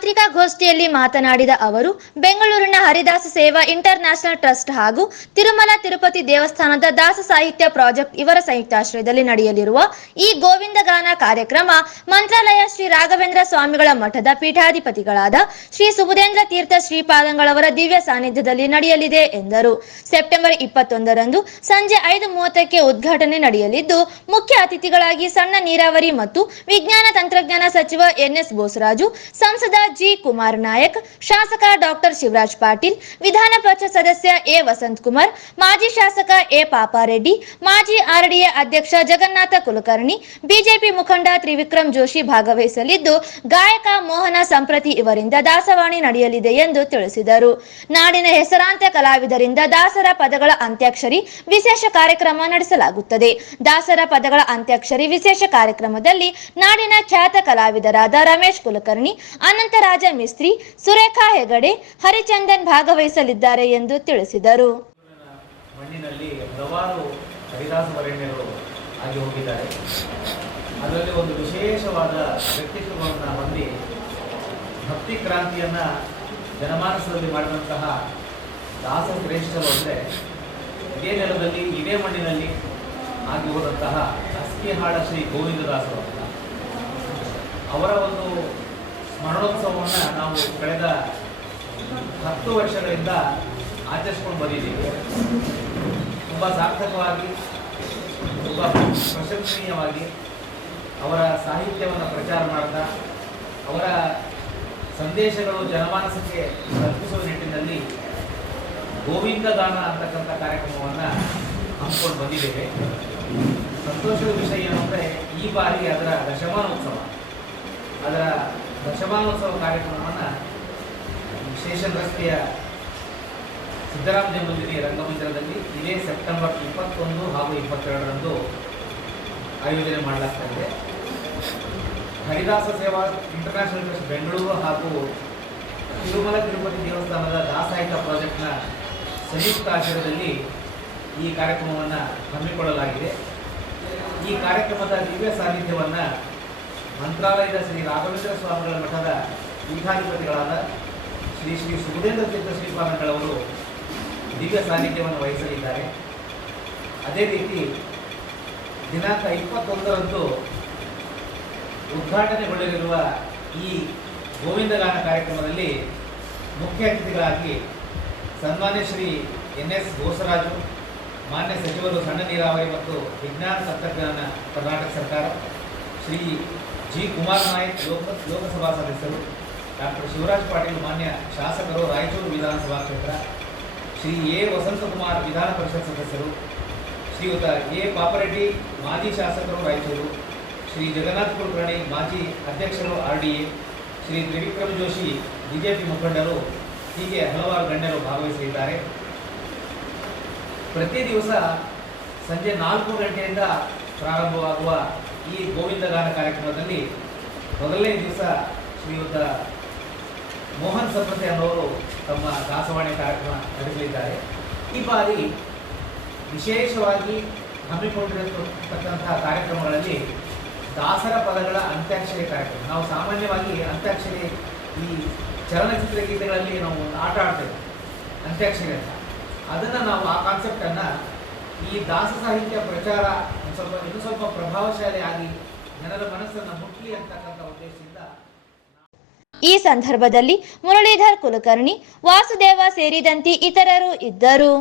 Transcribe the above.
ಪತ್ರಿಕಾಗೋಷ್ಠಿಯಲ್ಲಿ ಮಾತನಾಡಿದ ಅವರು, ಬೆಂಗಳೂರಿನ ಹರಿದಾಸ ಸೇವಾ ಇಂಟರ್ ನ್ಯಾಷನಲ್ ಟ್ರಸ್ಟ್ ಹಾಗೂ ತಿರುಮಲ ತಿರುಪತಿ ದೇವಸ್ಥಾನದ ದಾಸ ಸಾಹಿತ್ಯ ಪ್ರಾಜೆಕ್ಟ್ ಇವರ ಸಂಯುಕ್ತಾಶ್ರಯದಲ್ಲಿ ನಡೆಯಲಿರುವ ಈ ಗೋವಿಂದಗಾನ ಕಾರ್ಯಕ್ರಮ ಮಂತ್ರಾಲಯ ಶ್ರೀ ರಾಘವೇಂದ್ರ ಸ್ವಾಮಿಗಳ ಮಠದ ಪೀಠಾಧಿಪತಿಗಳಾದ ಶ್ರೀ ಸುಬುಧೇಂದ್ರ ತೀರ್ಥ ಶ್ರೀಪಾದಂಗಳವರ ದಿವ್ಯ ಸಾನ್ನಿಧ್ಯದಲ್ಲಿ ನಡೆಯಲಿದೆ ಎಂದರು. ಸೆಪ್ಟೆಂಬರ್ 21ರಂದು ಸಂಜೆ 5:30ಕ್ಕೆ ಉದ್ಘಾಟನೆ ನಡೆಯಲಿದ್ದು, ಮುಖ್ಯ ಅತಿಥಿಗಳಾಗಿ ಸಣ್ಣ ನೀರಾವರಿ ಮತ್ತು ವಿಜ್ಞಾನ ತಂತ್ರಜ್ಞಾನ ಸಚಿವ ಎನ್.ಎಸ್. ಬೋಸರಾಜು, ಸಂಸದ ಜಿ. ಕುಮಾರ್ ನಾಯಕ್, ಶಾಸಕ ಡಾಕ್ಟರ್ ಶಿವರಾಜ್ ಪಾಟೀಲ್, ವಿಧಾನ ಪರಿಷತ್ ಸದಸ್ಯ ಎ. ವಸಂತಕುಮಾರ್, ಮಾಜಿ ಶಾಸಕ ಎ. ಪಾಪಾರೆಡ್ಡಿ, ಮಾಜಿ ಆರ್ಡಿಎ ಅಧ್ಯಕ್ಷ ಜಗನ್ನಾಥ ಕುಲಕರ್ಣಿ, ಬಿಜೆಪಿ ಮುಖಂಡ ತ್ರಿವಿಕ್ರಮ್ ಜೋಶಿ ಭಾಗವಹಿಸಲಿದ್ದು, ಗಾಯಕ ಮೋಹನ ಸಂಪ್ರತಿ ಇವರಿಂದ ದಾಸವಾಣಿ ನಡೆಯಲಿದೆ ಎಂದು ತಿಳಿಸಿದರು. ನಾಡಿನ ಹೆಸರಾಂತ ಕಲಾವಿದರಿಂದ ದಾಸರ ಪದಗಳ ಅಂತ್ಯಾಕ್ಷರಿ ವಿಶೇಷ ಕಾರ್ಯಕ್ರಮ ನಡೆಸಲಾಗುತ್ತದೆ. ದಾಸರ ಪದಗಳ ಅಂತ್ಯಾಕ್ಷರಿ ವಿಶೇಷ ಕಾರ್ಯಕ್ರಮದಲ್ಲಿ ನಾಡಿನ ಖ್ಯಾತ ಕಲಾವಿದರಾದ ರಮೇಶ್ ಕುಲಕರ್ಣಿ, ಅನಂತರಾಜ ಮಿಸ್ತ್ರಿ, ಸುರೇಖಾ ಹೆಗಡೆ, ಹರಿಚಂದನ್ ಭಾಗವಹಿಸಲಿದ್ದಾರೆ ಎಂದು ತಿಳಿಸಿದರು. ಮಣ್ಣಿನಲ್ಲಿ ಹಲವಾರು ಹರಿದಾಸ ವರೇಣ್ಯರು ಆಗಿ ಹೋಗಿದ್ದಾರೆ. ಅದರಲ್ಲಿ ಒಂದು ವಿಶೇಷವಾದ ವ್ಯಕ್ತಿತ್ವವನ್ನು ಹೊಂದಿ ಭಕ್ತಿ ಕ್ರಾಂತಿಯನ್ನು ಜನಮಾನಸದಲ್ಲಿ ಮಾಡಿದಂತಹ ದಾಸ ಶ್ರೇಷ್ಠರು ಅಂದರೆ ಇದೇ ನೆಲದಲ್ಲಿ ಇದೇ ಮಣ್ಣಿನಲ್ಲಿ ಆಗಿ ಹೋದಂತಹ ಅಸ್ಕಿಹಾಳ ಶ್ರೀ ಗೋವಿಂದದಾಸರು. ಅವರ ಒಂದು ಸ್ಮರಣೋತ್ಸವವನ್ನು ನಾವು ಕಳೆದ 10 ವರ್ಷಗಳಿಂದ ಆಚರಿಸ್ಕೊಂಡು ಬಂದಿದ್ದೀವಿ. ತುಂಬ ಸಾರ್ಥಕವಾಗಿ, ತುಂಬ ಪ್ರಶಂಸನೀಯವಾಗಿ ಅವರ ಸಾಹಿತ್ಯವನ್ನು ಪ್ರಚಾರ ಮಾಡ್ತಾ ಅವರ ಸಂದೇಶಗಳು ಜನಮಾನಸಕ್ಕೆ ತಲುಪಿಸುವ ನಿಟ್ಟಿನಲ್ಲಿ ಗೋವಿಂದಗಾನ ಅಂತಕ್ಕಂಥ ಕಾರ್ಯಕ್ರಮವನ್ನು ಹಮ್ಮಿಕೊಂಡು ಬಂದಿದ್ದೇವೆ. ಸಂತೋಷದ ವಿಷಯ ಏನು ಅಂದರೆ ಈ ಬಾರಿ ಅದರ ದಶಮಾನೋತ್ಸವ ಕಾರ್ಯಕ್ರಮವನ್ನು ಸ್ಟೇಷನ್ ರಸ್ತೆಯ ಸಿದ್ದರಾಮ ಜನ್ಮದಿನಿ ರಂಗಮಂದಿರದಲ್ಲಿ ಇದೇ ಸೆಪ್ಟೆಂಬರ್ 21 ಹಾಗೂ 22ರಂದು ಆಯೋಜನೆ ಮಾಡಲಾಗ್ತಾ ಇದೆ. ಹರಿದಾಸ ಸೇವಾ ಇಂಟರ್ನ್ಯಾಷನಲ್ ಟ್ರಸ್ಟ್ ಬೆಂಗಳೂರು ಹಾಗೂ ತಿರುಮಲ ತಿರುಪತಿ ದೇವಸ್ಥಾನದ ದಾಸಾಹಿತ್ಯ ಪ್ರಾಜೆಕ್ಟ್ನ ಸಂಯುಕ್ತ ಆಶ್ರಯದಲ್ಲಿ ಈ ಕಾರ್ಯಕ್ರಮವನ್ನು ಹಮ್ಮಿಕೊಳ್ಳಲಾಗಿದೆ. ಈ ಕಾರ್ಯಕ್ರಮದ ದಿವ್ಯ ಸಾನ್ನಿಧ್ಯವನ್ನು ಮಂತ್ರಾಲಯದ ಶ್ರೀ ರಾಘವೇಂದ್ರ ಸ್ವಾಮಿಗಳ ಮಠದ ಪೀಠಾಧಿಪತಿಗಳಾದ ಶ್ರೀ ಸುಬುಧೇಂದ್ರ ತೀರ್ಥ ಶ್ರೀಪಾದಂಗಳವರು ದಿವ್ಯ ಸಾನ್ನಿಧ್ಯವನ್ನು ವಹಿಸಲಿದ್ದಾರೆ. ಅದೇ ರೀತಿ ದಿನಾಂಕ 21ರಂದು ಉದ್ಘಾಟನೆಗೊಳ್ಳಲಿರುವ ಈ ಗೋವಿಂದಗಾನ ಕಾರ್ಯಕ್ರಮದಲ್ಲಿ ಮುಖ್ಯ ಅತಿಥಿಗಳಾಗಿ ಸನ್ಮಾನ್ಯ ಶ್ರೀ ಎನ್.ಎಸ್. ಬೋಸರಾಜು, ಮಾನ್ಯ ಸಚಿವರು ಸಣ್ಣ ನೀರಾವರಿ ಮತ್ತು ವಿಜ್ಞಾನ ತಂತ್ರಜ್ಞಾನ ಕರ್ನಾಟಕ ಸರ್ಕಾರ, ಶ್ರೀ ಜಿ. ಕುಮಾರ್ ನಾಯಕ್ ಲೋಕಸಭಾ ಸದಸ್ಯರು, ಡಾಕ್ಟರ್ ಶಿವರಾಜ್ ಪಾಟೀಲ್ ಮಾನ್ಯ ಶಾಸಕರು ರಾಯಚೂರು ವಿಧಾನಸಭಾ ಕ್ಷೇತ್ರ, ಶ್ರೀ ಎ. ವಸಂತಕುಮಾರ್ ವಿಧಾನ ಪರಿಷತ್ ಸದಸ್ಯರು, ಶ್ರೀಯುತ ಎ. ಪಾಪಾರೆಡ್ಡಿ ಮಾಜಿ ಶಾಸಕರು ರಾಯಚೂರು, ಶ್ರೀ ಜಗನ್ನಾಥ ಕುಲಕರ್ಣಿ ಮಾಜಿ ಅಧ್ಯಕ್ಷರು ಆರ್ಡಿಎ, ಶ್ರೀ ತ್ರಿವಿಕ್ರಮ್ ಜೋಶಿ ಬಿಜೆಪಿ ಮುಖಂಡರು, ಹೀಗೆ ಹಲವಾರು ಗಣ್ಯರು ಭಾಗವಹಿಸಲಿದ್ದಾರೆ. ಪ್ರತಿ ದಿವಸ ಸಂಜೆ 4 ಗಂಟೆಯಿಂದ ಪ್ರಾರಂಭವಾಗುವ ಈ ಗೋವಿಂದಗಾನ ಕಾರ್ಯಕ್ರಮದಲ್ಲಿ ಮೊದಲನೇ ದಿವಸ ಶ್ರೀಯುತ ಮೋಹನ್ ಸಂಪ್ರತಿ ಅನ್ನೋರು ತಮ್ಮ ದಾಸವಾಣಿ ಕಾರ್ಯಕ್ರಮ ನಡೆಸಲಿದ್ದಾರೆ. ಈ ಬಾರಿ ವಿಶೇಷವಾಗಿ ಹಮ್ಮಿಕೊಂಡಿರತಕ್ಕಂತಹ ಕಾರ್ಯಕ್ರಮಗಳಲ್ಲಿ ದಾಸರ ಪದಗಳ ಅಂತ್ಯಾಕ್ಷರಿ ಕಾರ್ಯಕ್ರಮ. ನಾವು ಸಾಮಾನ್ಯವಾಗಿ ಅಂತ್ಯಾಕ್ಷರಿ ಈ ಚಲನಚಿತ್ರ ಗೀತೆಗಳಲ್ಲಿ ನಾವು ಆಟ ಆಡ್ತೇವೆ ಅಂತ್ಯಾಕ್ಷರಿ ಅಂತ. ಅದನ್ನು ನಾವು ಆ ಕಾನ್ಸೆಪ್ಟನ್ನು ಈ ದಾಸ ಸಾಹಿತ್ಯ ಪ್ರಚಾರ ಇನ್ನೂ ಸ್ವಲ್ಪ ಪ್ರಭಾವಶಾಲಿ ಆಗಿ ಜನರ ಮನಸ್ಸನ್ನು ಮುಟ್ಲಿ ಅಂತಕ್ಕಂಥ ಉದ್ದೇಶದಿಂದ ಈ ಸಂದರ್ಭದಲ್ಲಿ ಮುರಳೀಧರ್ ಕುಲಕರ್ಣಿ, ವಾಸುದೇವ ಸೇರಿದಂತೆ ಇತರರು ಇದ್ದರು.